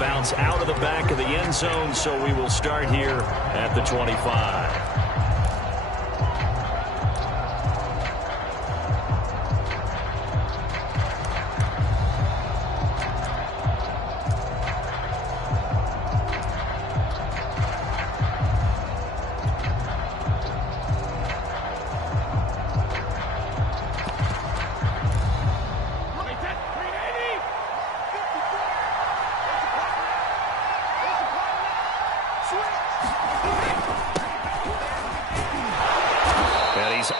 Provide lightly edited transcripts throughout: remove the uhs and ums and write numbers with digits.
bounce out of the back of the end zone, so we will start here at the 25.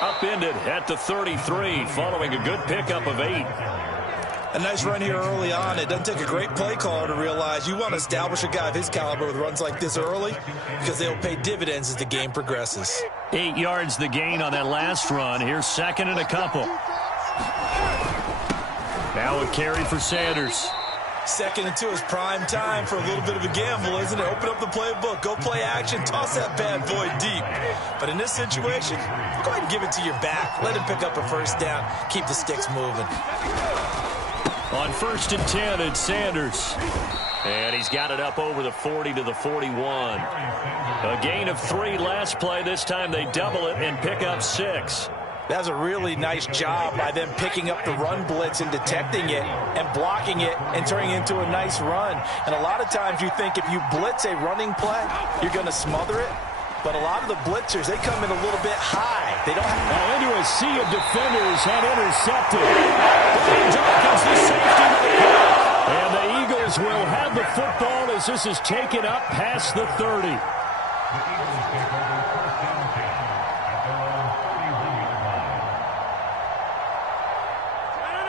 Upended at the 33 following a good pickup of 8. A nice run here early on. It doesn't take a great play caller to realize you want to establish a guy of his caliber with runs like this early because they'll pay dividends as the game progresses. 8 yards the gain on that last run. Here's second and a couple. Now a carry for Sanders. 2nd and 2 is prime time for a little bit of a gamble, isn't it? Open up the playbook, go play action, toss that bad boy deep. But in this situation, go ahead and give it to your back. Let him pick up a first down. Keep the sticks moving. On 1st and 10, it's Sanders. And he's got it up over the 40 to the 41. A gain of 3 last play. This time they double it and pick up 6. That was a really nice job by them picking up the run blitz and detecting it and blocking it and turning it into a nice run. And a lot of times you think if you blitz a running play, you're going to smother it. But a lot of the blitzers, they come in a little bit high. They don't have into a sea of defenders and intercepted. Comes the safety to the kick. And the Eagles will have the football as this is taken up past the 30.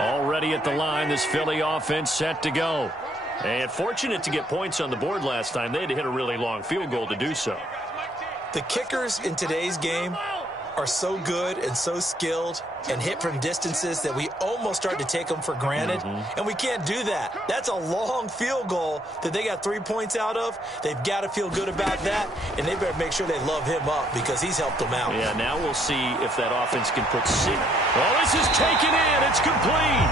Already at the line, this Philly offense set to go. And fortunate to get points on the board last time. They had to hit a really long field goal to do so. The kickers in today's game are so good and so skilled and hit from distances that we almost start to take them for granted. And we can't do that. That's a long field goal that they got 3 points out of. They've got to feel good about that, and they better make sure they love him up because he's helped them out. Yeah, now we'll see if that offense can put 6. Oh, this is taken in. It's complete.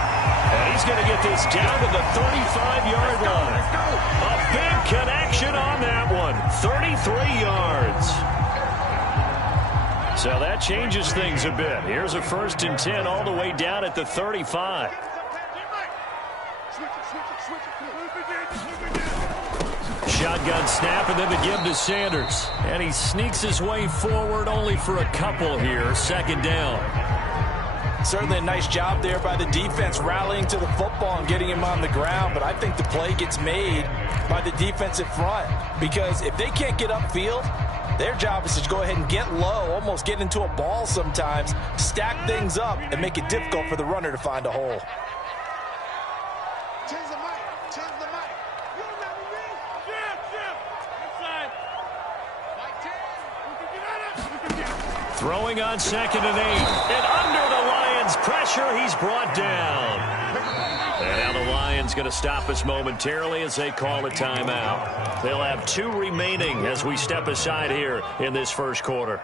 And he's going to get this down to the 35-yard line. A big connection on that one. 33 yards. So that changes things a bit. Here's a 1st and 10 all the way down at the 35. Shotgun snap and then the give to Sanders. And he sneaks his way forward only for a couple here. 2nd down. Certainly a nice job there by the defense rallying to the football and getting him on the ground. But I think the play gets made by the defensive front. Because if they can't get upfield, their job is to go ahead and get low, almost get into a ball sometimes, stack things up, and make it difficult for the runner to find a hole. Throwing on 2nd and 8. And under the Lions' pressure, he's brought down. And now the Lions going to stop us momentarily as they call a timeout. They'll have 2 remaining as we step aside here in this first quarter.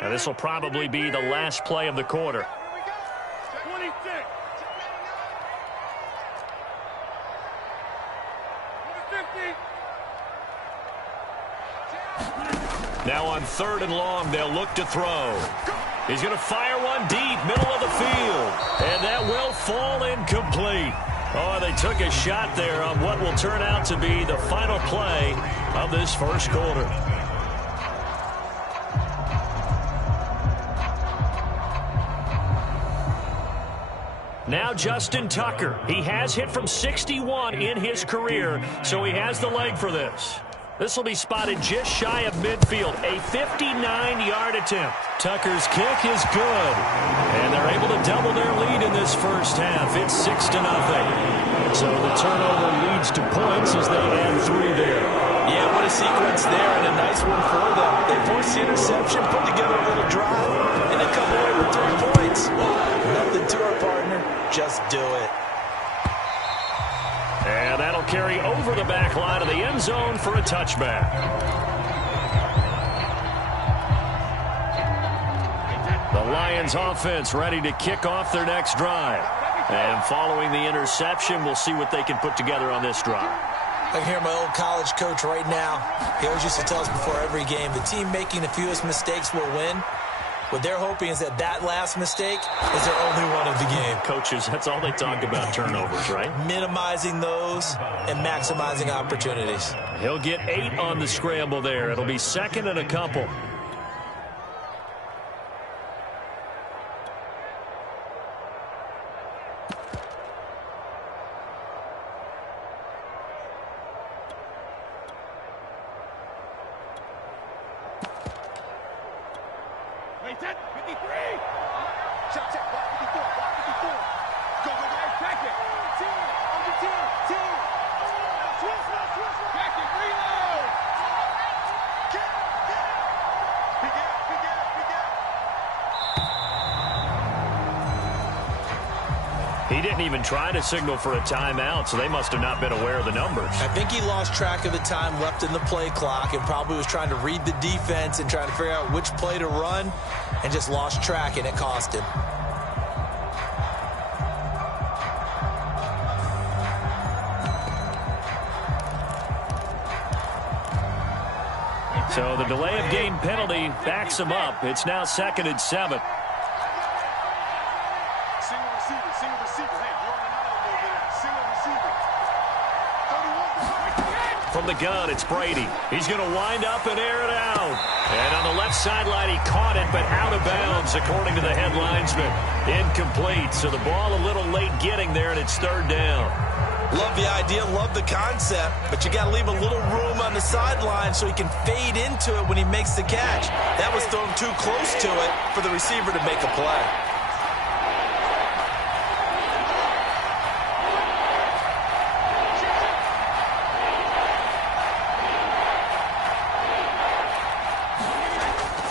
Now this will probably be the last play of the quarter. Now on 3rd and long, they'll look to throw. He's going to fire one deep, middle of the field. And that will fall incomplete. Oh, they took a shot there on what will turn out to be the final play of this first quarter. Now Justin Tucker. He has hit from 61 in his career, so he has the leg for this. This will be spotted just shy of midfield. A 59-yard attempt. Tucker's kick is good. And they're able to double their lead in this first half. It's 6-0. So the turnover leads to points as they add 3 there. Yeah, what a sequence there and a nice one for them. They forced the interception, put together a little drive, and they come away with 3 points. Nothing to our partner. Just do it. And that'll carry over the back line of the end zone for a touchback. The Lions offense ready to kick off their next drive. And following the interception, we'll see what they can put together on this drive. I can hear my old college coach right now. He always used to tell us before every game, the team making the fewest mistakes will win. What they're hoping is that that last mistake is their only one of the game. Coaches, that's all they talk about, turnovers, right? Minimizing those and maximizing opportunities. He'll get 8 on the scramble there. It'll be second and a couple. He didn't even try to signal for a timeout, so they must have not been aware of the numbers. I think he lost track of the time left in the play clock and probably was trying to read the defense and trying to figure out which play to run and just lost track, and it cost him. So the delay of game penalty backs him up. It's now second and 7. From the gun, it's Brady. He's going to wind up and air it out. And on the left sideline, he caught it, but out of bounds, according to the head linesman. Incomplete, so the ball a little late getting there, and it's third down. Love the idea, love the concept, but you got to leave a little room on the sideline so he can fade into it when he makes the catch. That was thrown too close to it for the receiver to make a play.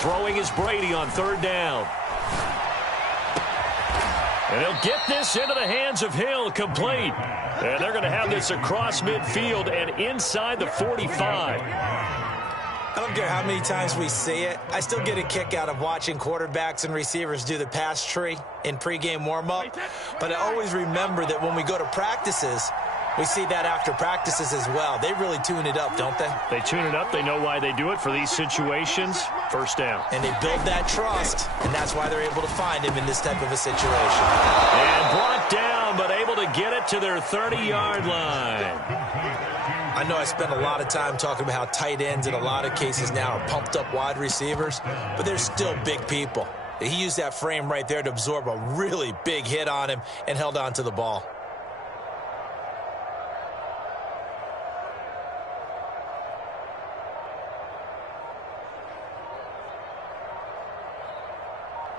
Throwing is Brady on third down. And he'll get this into the hands of Hill, complete. And they're going to have this across midfield and inside the 45. I don't care how many times we see it. I still get a kick out of watching quarterbacks and receivers do the pass tree in pregame warm-up. But I always remember that when we go to practices, we see that after practices as well. They really tune it up, don't they? They tune it up. They know why they do it for these situations. First down. And they build that trust, and that's why they're able to find him in this type of a situation. And brought down, but able to get it to their 30-yard line. I know I spent a lot of time talking about how tight ends in a lot of cases now are pumped up wide receivers, but they're still big people. He used that frame right there to absorb a really big hit on him and held on to the ball.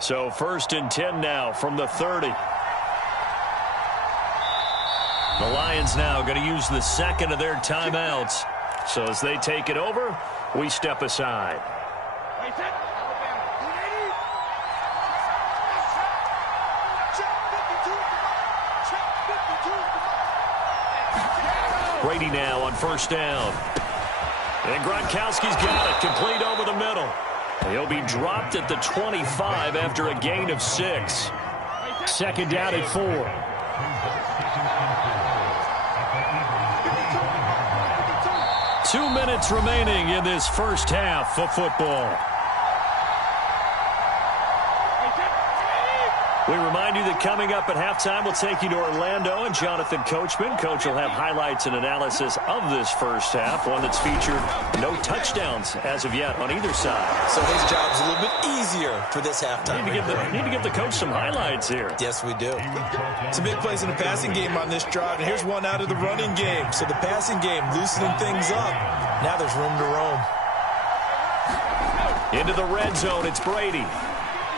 So first and 10 now from the 30. The Lions now going to use the second of their timeouts. So as they take it over, we step aside. Brady now on first down. And Gronkowski's got it, complete over the middle. He'll be dropped at the 25 after a gain of 6. Second down at 4. Two minutes remaining in this first half of football. We remind you that coming up at halftime, we'll take you to Orlando and Jonathan Coachman. Coach will have highlights and analysis of this first half, one that's featured no touchdowns as of yet on either side. So his job's a little bit easier for this halftime. Need to give the coach some highlights here. Yes, we do. Some big plays in the passing game on this drive, and here's one out of the running game. So the passing game loosening things up. Now there's room to roam. Into the red zone, it's Brady.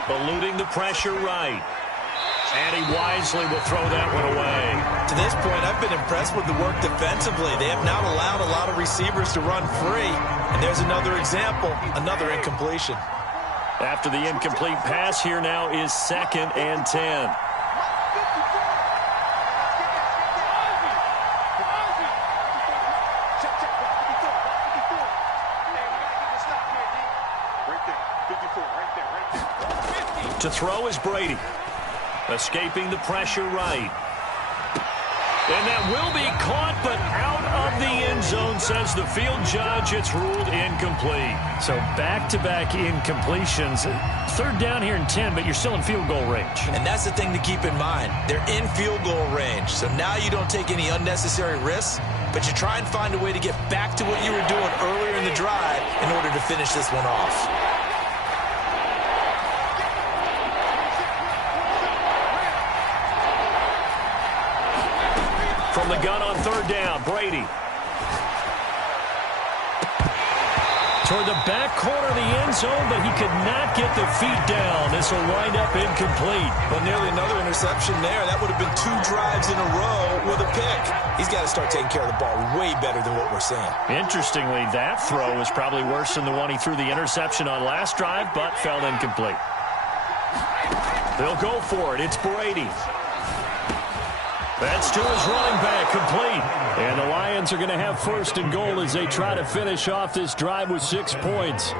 Eluding the pressure right. And he wisely will throw that one away. To this point, I've been impressed with the work defensively. They have not allowed a lot of receivers to run free. And there's another example, another incompletion. After the incomplete pass, here now is second and 10. To throw is Brady. Escaping the pressure right. And that will be caught, but out of the end zone, says the field judge. It's ruled incomplete. So back-to-back incompletions. Third down here and 10, but you're still in field goal range. And that's the thing to keep in mind. They're in field goal range. So now you don't take any unnecessary risks, but you try and find a way to get back to what you were doing earlier in the drive in order to finish this one off. From the gun on third down, Brady. Toward the back corner of the end zone, but he could not get the feet down. This will wind up incomplete. But nearly another interception there. That would have been 2 drives in a row with a pick. He's got to start taking care of the ball way better than what we're seeing. Interestingly, that throw was probably worse than the one he threw the interception on last drive, but fell incomplete. They'll go for it. It's Brady. That's to his running back, complete. And the Lions are going to have first and goal as they try to finish off this drive with 6 points.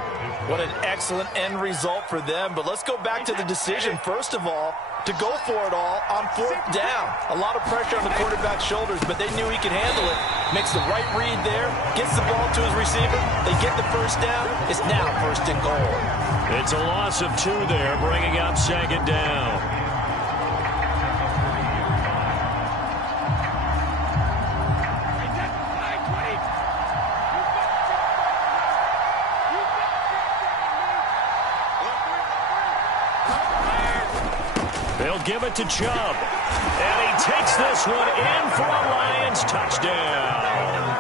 What an excellent end result for them. But let's go back to the decision, first of all, to go for it all on 4th down. A lot of pressure on the quarterback's shoulders, but they knew he could handle it. Makes the right read there, gets the ball to his receiver. They get the first down. It's now first and goal. It's a loss of 2 there, bringing up second down. They'll give it to Chubb. And he takes this one in for a Lions touchdown.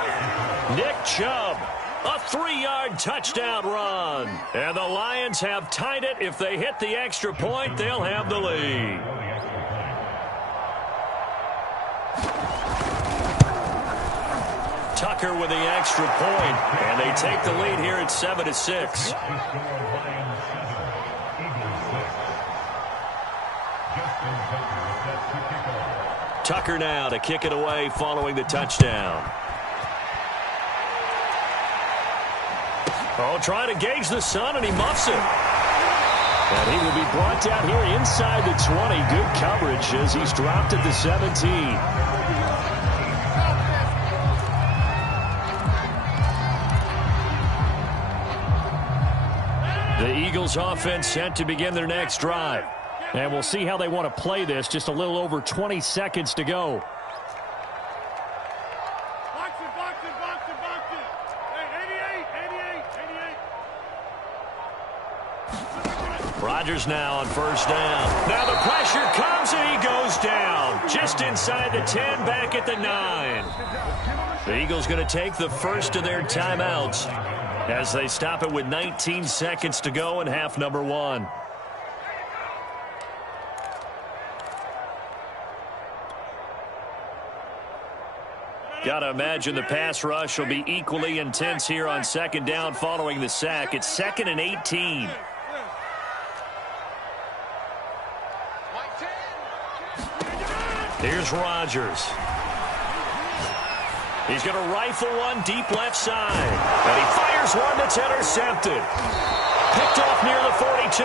Nick Chubb, a 3-yard touchdown run. And the Lions have tied it. If they hit the extra point, they'll have the lead. Tucker with the extra point. And they take the lead here at 7-6. Tucker now to kick it away following the touchdown. Oh, trying to gauge the sun, and he muffs it. And he will be brought down here inside the 20. Good coverage as he's dropped at the 17. The Eagles offense set to begin their next drive. And we'll see how they want to play this. Just a little over 20 seconds to go. Box it. Hey, 88. Rodgers now on first down. Now the pressure comes and he goes down. Just inside the 10, back at the 9. The Eagles going to take the first of their timeouts as they stop it with 19 seconds to go in half number 1. Got to imagine the pass rush will be equally intense here on second down following the sack. It's 2nd and 18. Here's Rodgers. He's going to rifle one deep left side. And he fires one that's intercepted. Picked off near the 42.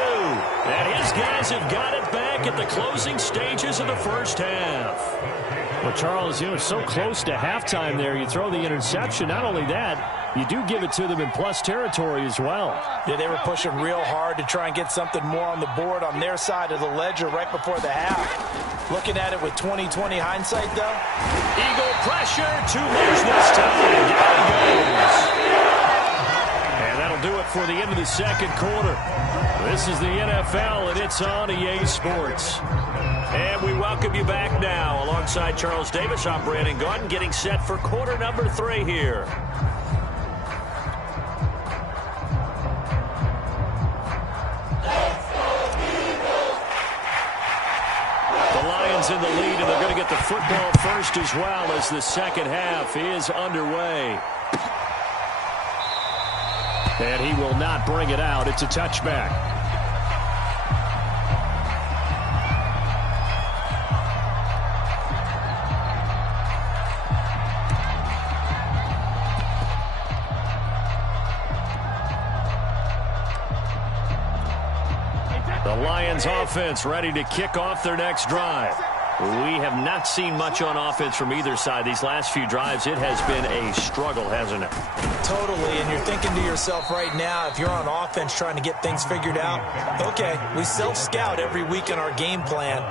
And his guys have got it back at the closing stages of the first half. Well, Charles, you know, so close to halftime there. You throw the interception. Not only that, you do give it to them in plus territory as well. Yeah, they were pushing real hard to try and get something more on the board on their side of the ledger right before the half. Looking at it with 20/20 hindsight, though. Eagle pressure. 2 moves this time. Down he goes. And that'll do it for the end of the second quarter. This is the NFL, and it's on EA Sports. And we welcome you back now. Alongside Charles Davis, I'm Brandon Gaudin, getting set for quarter number 3 here. The Lions in the lead, and they're going to get the football first as well as the second half is underway. And he will not bring it out. It's a touchback. The Lions offense ready to kick off their next drive. We have not seen much on offense from either side. These last few drives, it has been a struggle, hasn't it? Totally, and you're thinking to yourself right now, if you're on offense trying to get things figured out, okay, we self-scout every week in our game plan.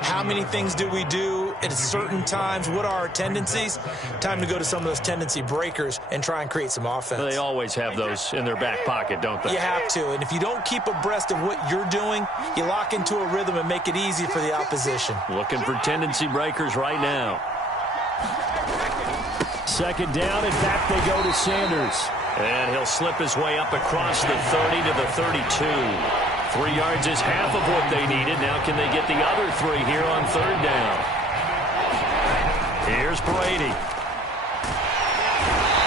How many things do we do at certain times? What are our tendencies? Time to go to some of those tendency breakers and try and create some offense. They always have those in their back pocket, don't they? You have to, and if you don't keep abreast of what you're doing, you lock into a rhythm and make it easy for the opposition. Looking for tendency breakers right now. Second down, and back they go to Sanders. And he'll slip his way up across the 30 to the 32. 3 yards is half of what they needed. Now can they get the other 3 here on third down? Here's Brady.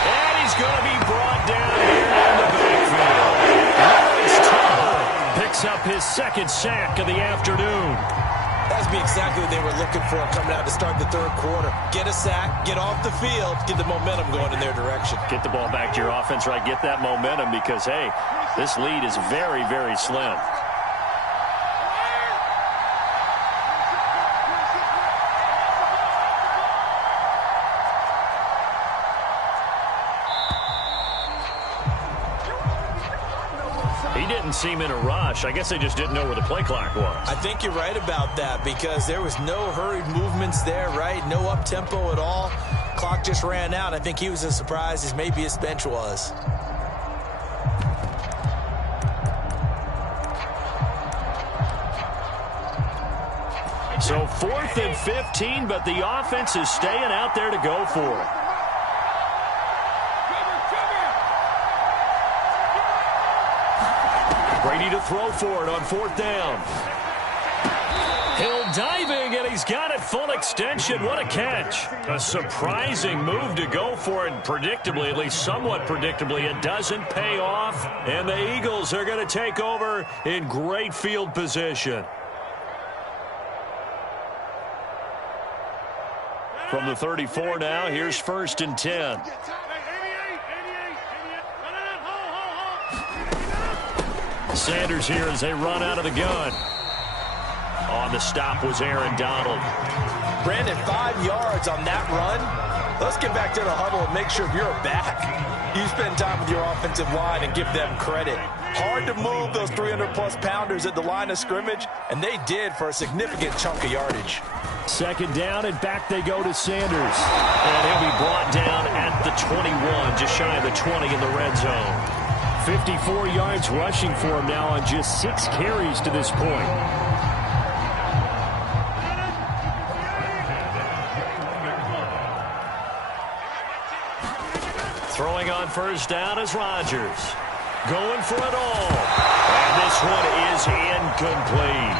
And he's going to be brought down here in the backfield. Lawrence Taylor picks up his second sack of the afternoon. That's be exactly what they were looking for coming out to start the third quarter. Get a sack, get off the field, get the momentum going in their direction. Get the ball back to your offense, right? Get that momentum because, hey, this lead is very, very slim. He didn't seem in a rush. I guess they just didn't know where the play clock was. I think you're right about that because there was no hurried movements there, right? No up-tempo at all. Clock just ran out. I think he was as surprised as maybe his bench was. So 4th and 15, but the offense is staying out there to go for it. Brady to throw for it on 4th down. Hill diving, and he's got it full extension. What a catch. A surprising move to go for it. Predictably, at least somewhat predictably, it doesn't pay off. And the Eagles are going to take over in great field position. From the 34 now, here's 1st and 10. Sanders here as they run out of the gun. On the stop was Aaron Donald. Brandon, 5 yards on that run. Let's get back to the huddle and make sure you're back. You spend time with your offensive line and give them credit. Hard to move those 300-plus pounders at the line of scrimmage, and they did for a significant chunk of yardage. Second down, and back they go to Sanders. And he'll be brought down at the 21, just shy of the 20 in the red zone. 54 yards rushing for him now on just 6 carries to this point. Throwing on 1st down is Rodgers. Going for it all. And this one is incomplete.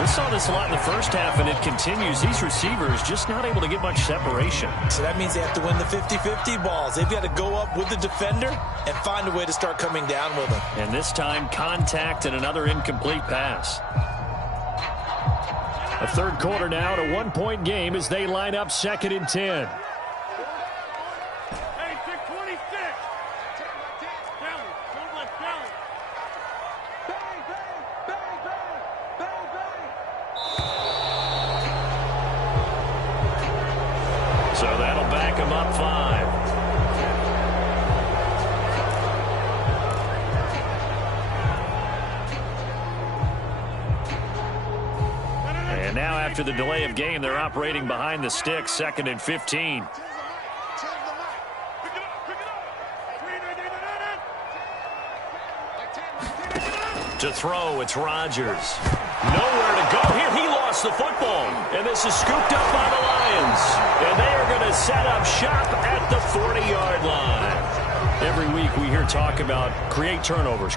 We saw this a lot in the first half, and it continues. These receivers just not able to get much separation. So that means they have to win the 50-50 balls. They've got to go up with the defender and find a way to start coming down with them. And this time, contact and another incomplete pass. A third quarter now, to 1-point game as they line up 2nd and 10. So that'll back him up 5. And now after the delay of game, they're operating behind the sticks, 2nd and 15. To throw, it's Rodgers. Nowhere to go here. He lost the football. And this is scooped up by the Lions. And they are going to set up shop at the 40-yard line. Every week we hear talk about create turnovers.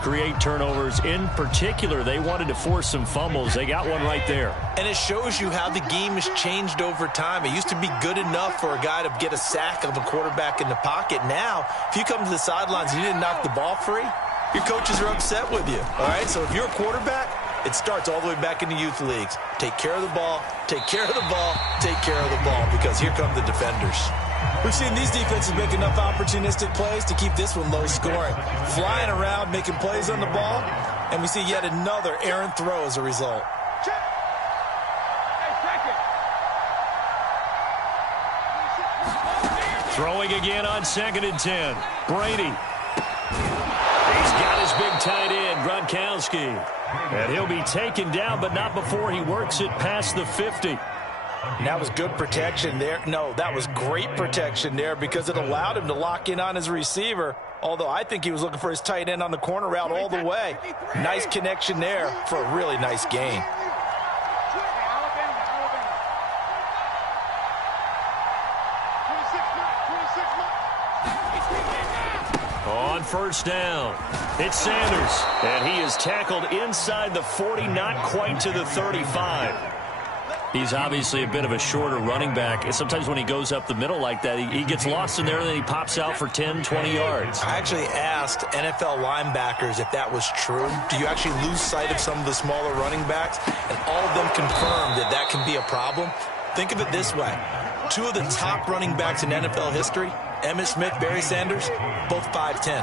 In particular, they wanted to force some fumbles. They got one right there. And it shows you how the game has changed over time. It used to be good enough for a guy to get a sack of a quarterback in the pocket. Now, if you come to the sidelines and you didn't knock the ball free, your coaches are upset with you. All right, so if you're a quarterback, it starts all the way back in the youth leagues. Take care of the ball, take care of the ball, take care of the ball, because here come the defenders. We've seen these defenses make enough opportunistic plays to keep this one low scoring. Flying around, making plays on the ball, And we see yet another errant throw as a result. Throwing again on 2nd and 10. Brady. He's got his big tight end, Gronkowski. And he'll be taken down, but not before he works it past the 50. And that was good protection there. No, that was great protection there because it allowed him to lock in on his receiver. Although I think he was looking for his tight end on the corner route all the way. Nice connection there for a really nice gain. On 1st down, it's Sanders. And he is tackled inside the 40, not quite to the 35. He's obviously a bit of a shorter running back. And sometimes when he goes up the middle like that, he gets lost in there and then he pops out for 10, 20 yards. I actually asked NFL linebackers if that was true. Do you actually lose sight of some of the smaller running backs? And all of them confirmed that that can be a problem. Think of it this way. 2 of the top running backs in NFL history, Emmitt Smith, Barry Sanders, both 5'10".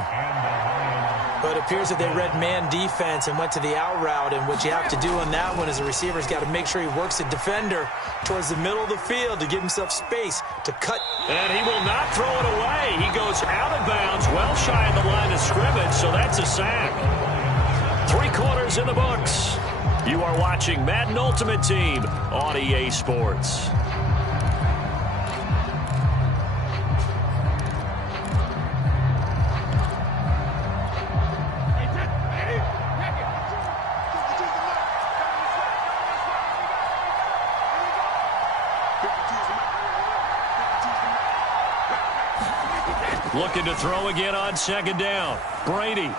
But it appears that they read man defense and went to the out route, and what you have to do on that one is the receiver's got to make sure he works the defender towards the middle of the field to give himself space to cut. And he will not throw it away. He goes out of bounds, well shy of the line of scrimmage, so that's a sack. 3 quarters in the books. You are watching Madden Ultimate Team on EA Sports. Looking to throw again on 2nd down. Brady. And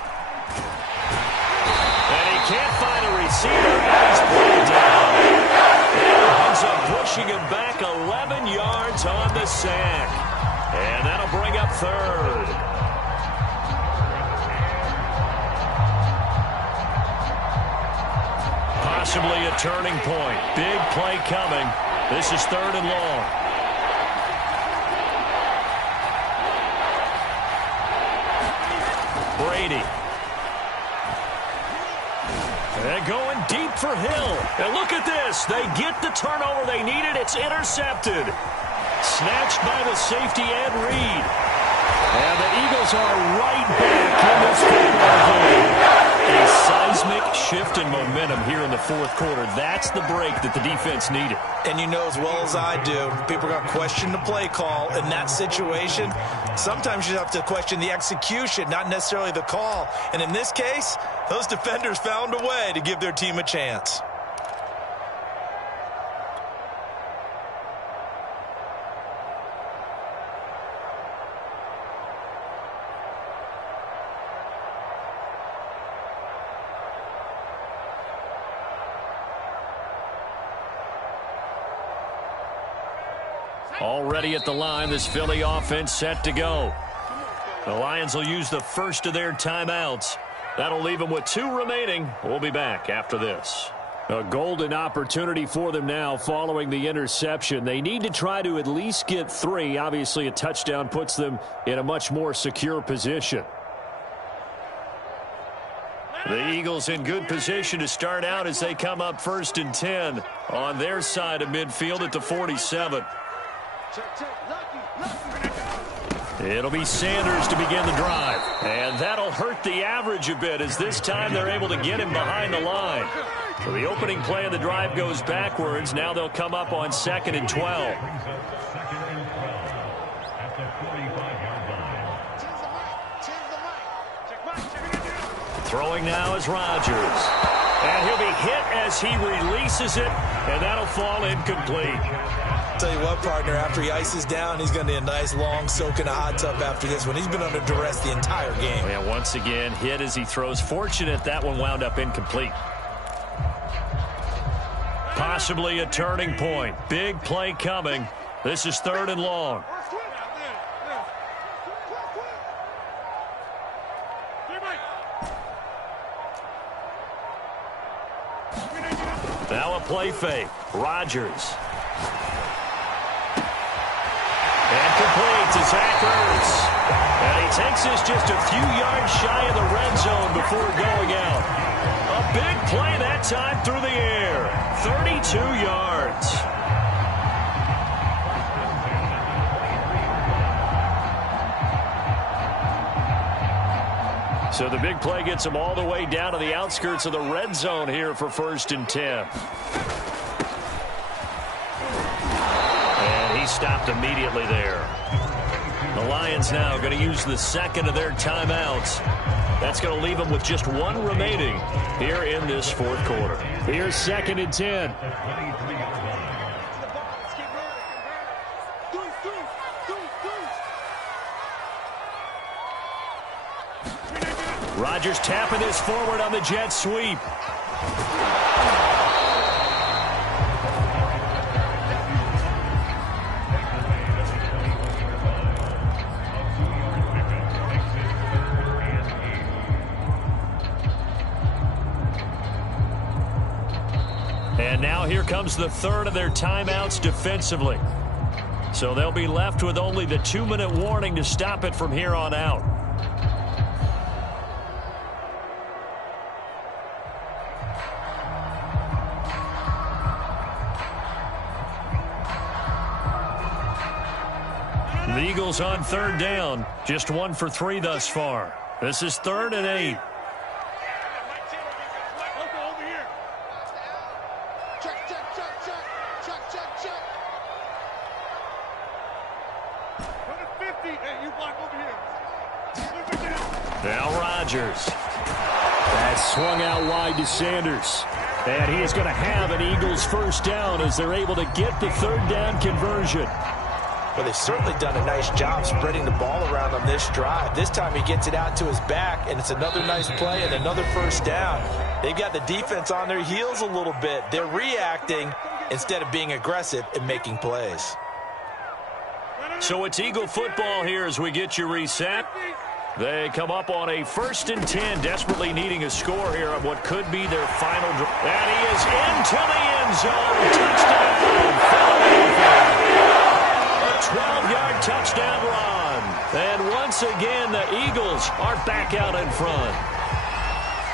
he can't find a receiver. And he's brought down. And ends up pushing him back 11 yards on the sack. And that'll bring up 3rd. Possibly a turning point. Big play coming. This is 3rd and long. Brady. And going deep for Hill. And look at this. They get the turnover they needed. It's intercepted. Snatched by the safety Ed Reed. And the Eagles are right back in this football game. A seismic shift in momentum here in the 4th quarter. That's the break that the defense needed. And you know as well as I do, people are going to question the play call in that situation. Sometimes you have to question the execution, not necessarily the call. And in this case, those defenders found a way to give their team a chance. Already at the line, this Philly offense set to go. The Lions will use the first of their timeouts. That'll leave them with 2 remaining. We'll be back after this. A golden opportunity for them now following the interception. They need to try to at least get 3. Obviously, a touchdown puts them in a much more secure position. The Eagles in good position to start out as they come up 1st and 10 on their side of midfield at the 47. It'll be Sanders to begin the drive. And that'll hurt the average a bit as this time they're able to get him behind the line. So the opening play of the drive goes backwards. Now they'll come up on 2nd and 12. Throwing now is Rodgers. And he'll be hit as he releases it, and that'll fall incomplete. Tell you what, partner, after he ices down, he's going to need a nice long soak in a hot tub after this one. He's been under duress the entire game. And once again, hit as he throws. Fortunate that one wound up incomplete. Possibly a turning point. Big play coming. This is 3rd and long. Now a play fake. Rodgers. And complete to Zach Ertz. And he takes this just a few yards shy of the red zone before going out. big play that time through the air. 32 yards. So the big play gets him all the way down to the outskirts of the red zone here for 1st and 10. And he stopped immediately there. The Lions now going to use the second of their timeouts. That's going to leave them with just one remaining here in this 4th quarter. Here's 2nd and 10. Rodgers tapping this forward on the jet sweep. And now here comes the 3rd of their timeouts defensively. So they'll be left with only the 2-minute warning to stop it from here on out. The Eagles on 3rd down. Just 1 for 3 thus far. This is 3rd and 8. Now Rodgers. That swung out wide to Sanders. And he is going to have an Eagles 1st down as they're able to get the 3rd down conversion. Well, they've certainly done a nice job spreading the ball around on this drive. This time he gets it out to his back, and it's another nice play and another 1st down. They've got the defense on their heels a little bit. They're reacting instead of being aggressive and making plays. So it's Eagle football here as we get you reset. They come up on a 1st and 10, desperately needing a score here on what could be their final drive. And he is into the end zone. Touchdown. 12-yard touchdown run. And once again, the Eagles are back out in front.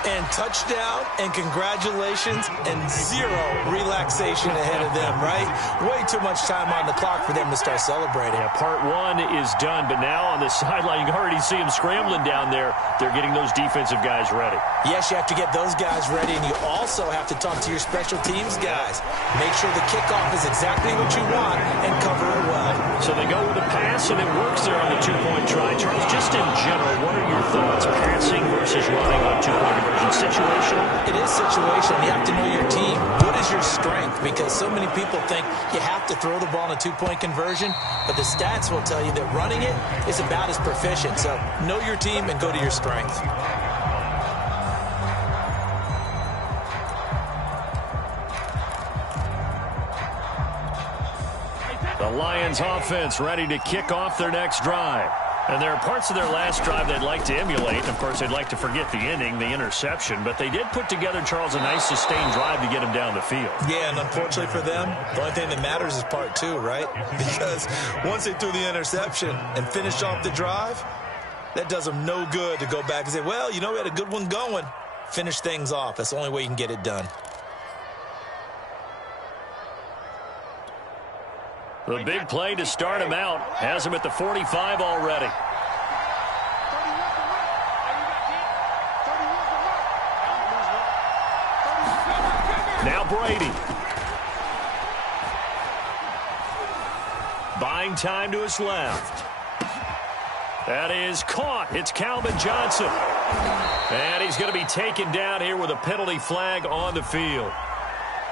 And touchdown and congratulations and 0 relaxation ahead of them, right? Way too much time on the clock for them to start celebrating. Yeah, part 1 is done, but now on the sideline, you can already see them scrambling down there. They're getting those defensive guys ready. Yes, you have to get those guys ready, and you also have to talk to your special teams guys. Make sure the kickoff is exactly what you want and cover it well. So they go with a pass, and it works there on the 2-point try. Charles, just in general, what are your thoughts, passing versus running on 2-point conversion? Situational? It is situational. You have to know your team. What is your strength? Because so many people think you have to throw the ball in a 2-point conversion, but the stats will tell you that running it is about as proficient. So know your team and go to your strength. The Lions offense ready to kick off their next drive. And there are parts of their last drive they'd like to emulate. And, of course, they'd like to forget the inning, the interception. But they did put together, Charles, a nice sustained drive to get him down the field. Yeah, and unfortunately for them, the only thing that matters is part 2, right? Because once they threw the interception and finished off the drive, that does them no good to go back and say, well, you know, we had a good one going. Finish things off. That's the only way you can get it done. The big play to start him out has him at the 45 already. Now Brady. Buying time to his left. That is caught. It's Calvin Johnson. And he's going to be taken down here with a penalty flag on the field.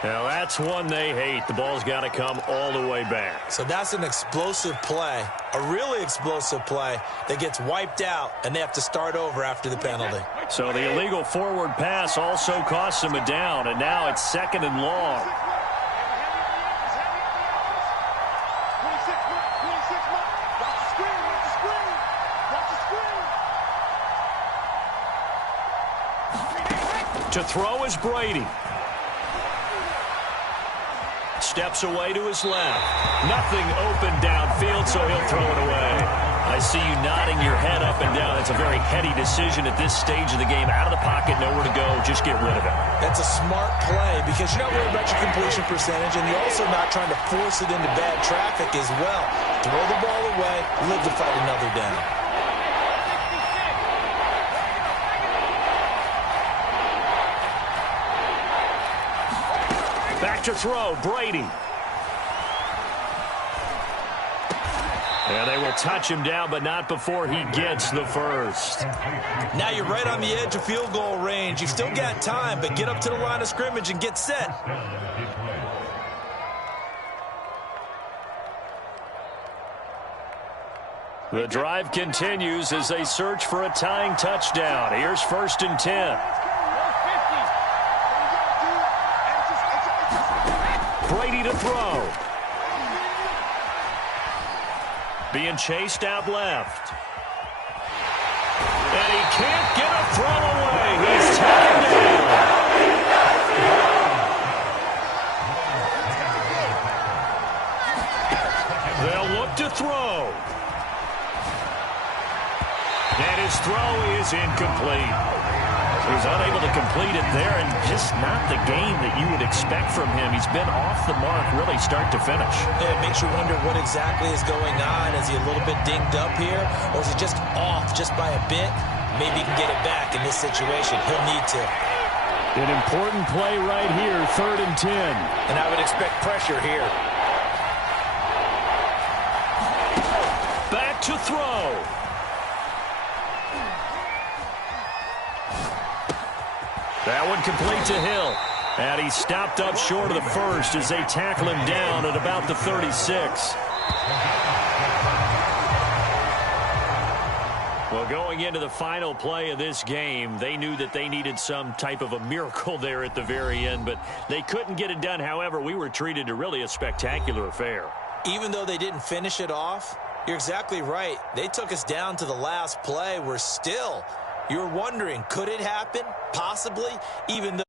Now, that's one they hate. The ball's got to come all the way back. So that's an explosive play, a really explosive play that gets wiped out, and they have to start over after the penalty. So the illegal forward pass also costs him a down, and now it's 2nd and long. To throw is Brady. Steps away to his left. Nothing open downfield, so he'll throw it away. I see you nodding your head up and down. That's a very heady decision at this stage of the game. Out of the pocket, nowhere to go. Just get rid of it. That's a smart play because you're not worried about your completion percentage, and you're also not trying to force it into bad traffic as well. Throw the ball away, live to fight another down. Back to throw, Brady. And they will touch him down, but not before he gets the first. Now you're right on the edge of field goal range. You've still got time, but get up to the line of scrimmage and get set. The drive continues as they search for a tying touchdown. Here's 1st and 10. Brady to throw. Being chased out left. And he can't get a throw away. He's taken down. They'll look to throw. And his throw is incomplete. He's unable to complete it there, and just not the game that you would expect from him. He's been off the mark really start to finish. Yeah, it makes you wonder what exactly is going on. Is he a little bit dinged up here, or is he just off just by a bit? Maybe he can get it back in this situation. He'll need to. An important play right here, 3rd and 10. And I would expect pressure here. Back to throw. That one complete to Hill. And he stopped up short of the first as they tackle him down at about the 36. Well, going into the final play of this game, they knew that they needed some type of a miracle there at the very end, but they couldn't get it done. However, we were treated to really a spectacular affair. Even though they didn't finish it off, you're exactly right. They took us down to the last play. We're still... You're wondering, could it happen? Possibly, even though...